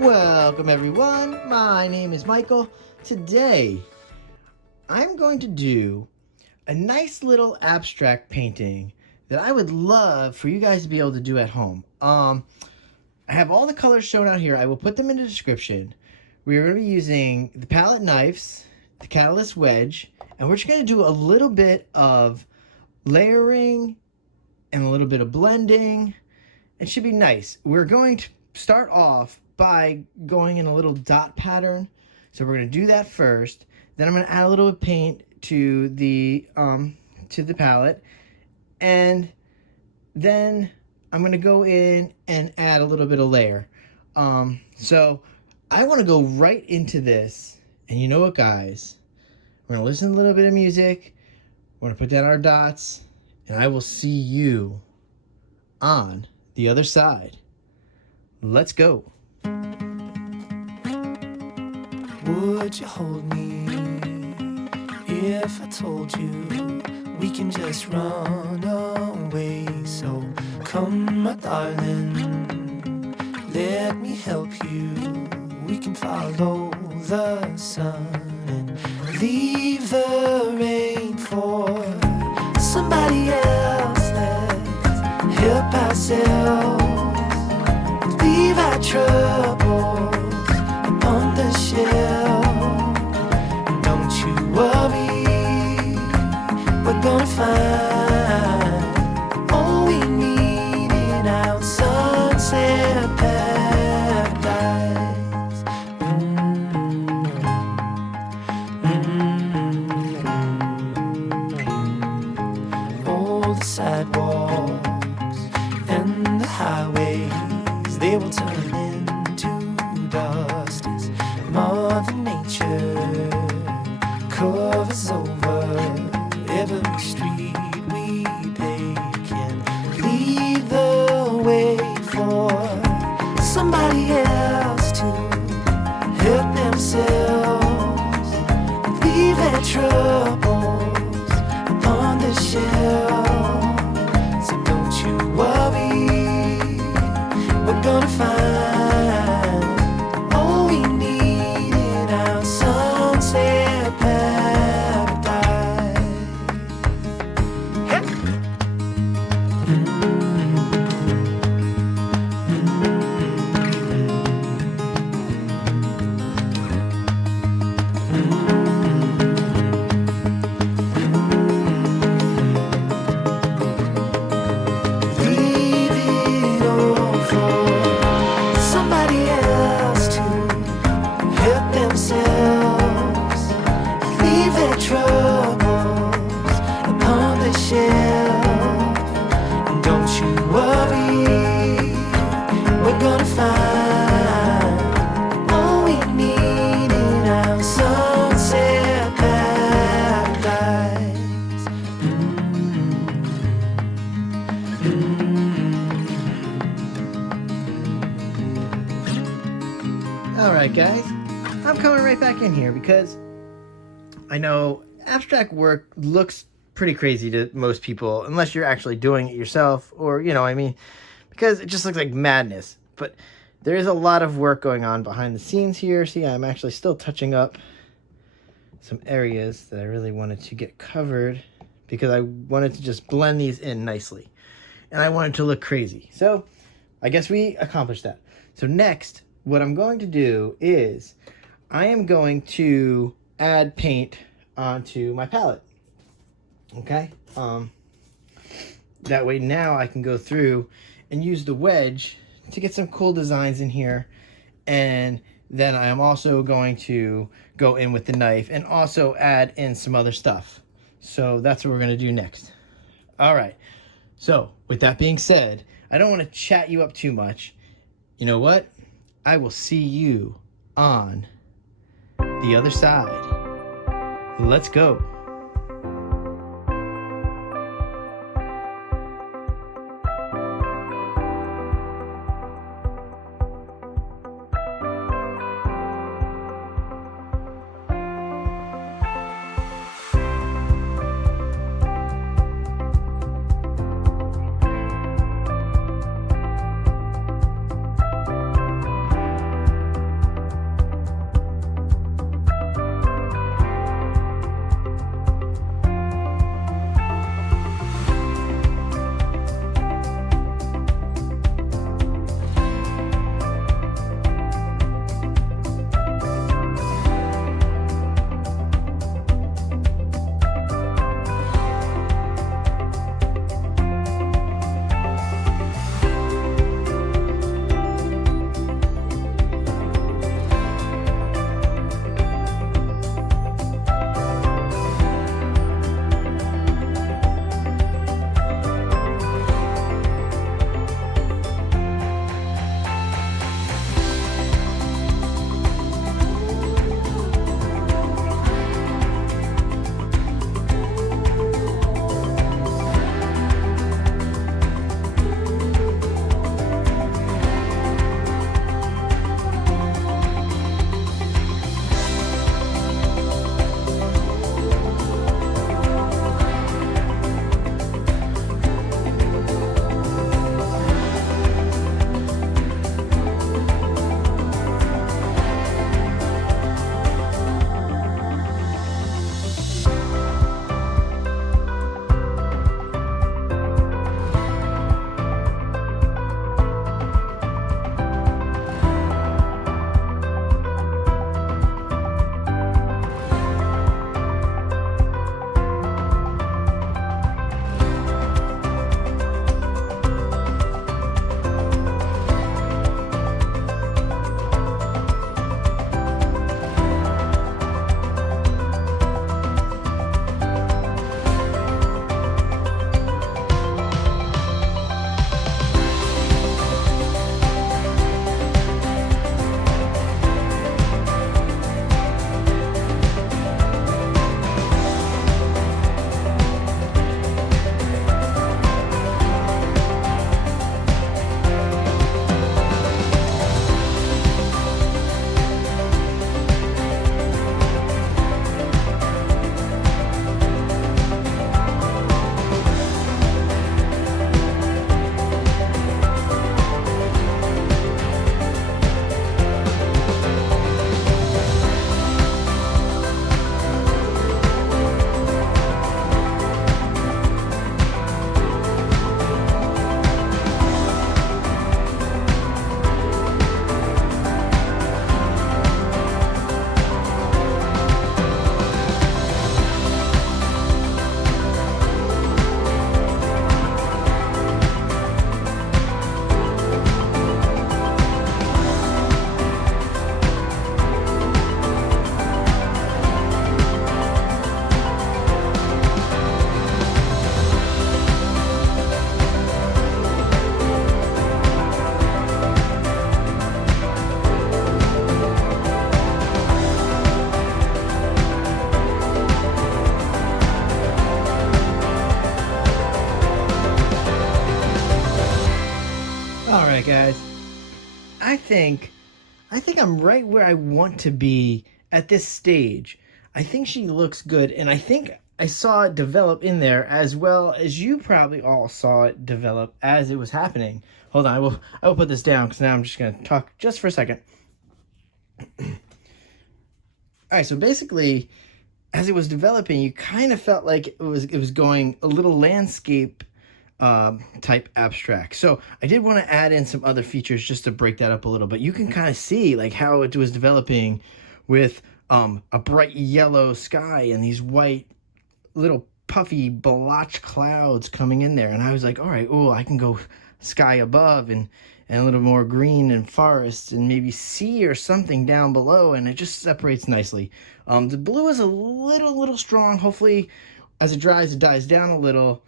Welcome everyone, my name is Michael. Today, I'm going to do a nice little abstract painting that I would love for you guys to be able to do at home. I have all the colors shown out here. I will put them in the description. We are going to be using the palette knives, the catalyst wedge, and we're just going to do a little bit of layering and a little bit of blending. It should be nice. We're going to start off by going in a little dot pattern. So we're going to do that first. Then I'm going to add a little bit of paint to the palette, and then I'm going to go in and add a little bit of layer. So I want to go right into this, and you know what, guys? We're going to listen to a little bit of music. We're going to put down our dots, and I will see you on the other side. Let's go. Would you hold me if I told you we can just run away? So come, my darling, let me help you. We can follow the sun and leave the rain for somebody else. Let's help ourselves, leave our troubles on the shelf. Don't you worry, we're gonna find all we need in our sunset paradise. All the sidewalks and the highways, they will turn into dust as Mother Nature covers over every street we take, and lead the way for somebody else to help themselves, leave their troubles on the shelf. So don't you worry, we're gonna find all we need in our sunset paradise. Hey. Leave it all for somebody else to help themselves, leave their troubles upon the shelf. And don't you worry, we're gonna find all we need in our sunset paradise. Alright guys, I'm coming right back in here because I know abstract work looks pretty crazy to most people unless you're actually doing it yourself, or because it just looks like madness. But there is a lot of work going on behind the scenes here. See, I'm actually still touching up some areas that I really wanted to get covered because I wanted to just blend these in nicely and I wanted to look crazy. So I guess we accomplished that. So next, what I'm going to do is I am going to add paint onto my palette. Okay? That way now I can go through and use the wedge to get some cool designs in here. And then I am also going to go in with the knife and also add in some other stuff. So that's what we're going to do next. All right. So with that being said, I don't want to chat you up too much. You know what? I will see you on the other side. Let's go. guys, I think I'm right where I want to be at this stage. I think she looks good, and I think I saw it develop in there as well as you probably all saw it develop as it was happening. Hold on, I will put this down because now I'm just gonna talk just for a second. All right, so basically, as it was developing, you kind of felt like it was going a little landscape type abstract. So I did want to add in some other features just to break that up a little, but you can kind of see like how it was developing with a bright yellow sky and these white little puffy blotch clouds coming in there. And I was like, all right, oh, I can go sky above and a little more green and forest and maybe sea or something down below, and it just separates nicely. The blue is a little strong. Hopefully as it dries it dies down a little.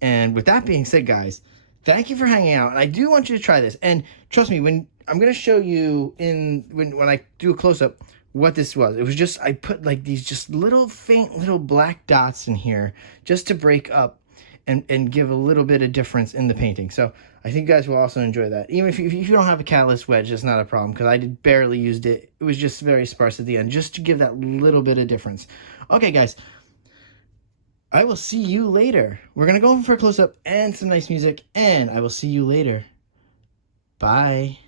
And with that being said, guys, thank you for hanging out, and I do want you to try this. And trust me, when I'm gonna show you when I do a close-up what this was. It was just, I put like these just little faint little black dots in here just to break up and give a little bit of difference in the painting. So I think you guys will also enjoy that. Even if you don't have a catalyst wedge, it's not a problem, because I barely used it. It was just very sparse at the end, just to give that little bit of difference. Okay, guys, I will see you later. We're going to go for a close-up and some nice music, and I will see you later. Bye.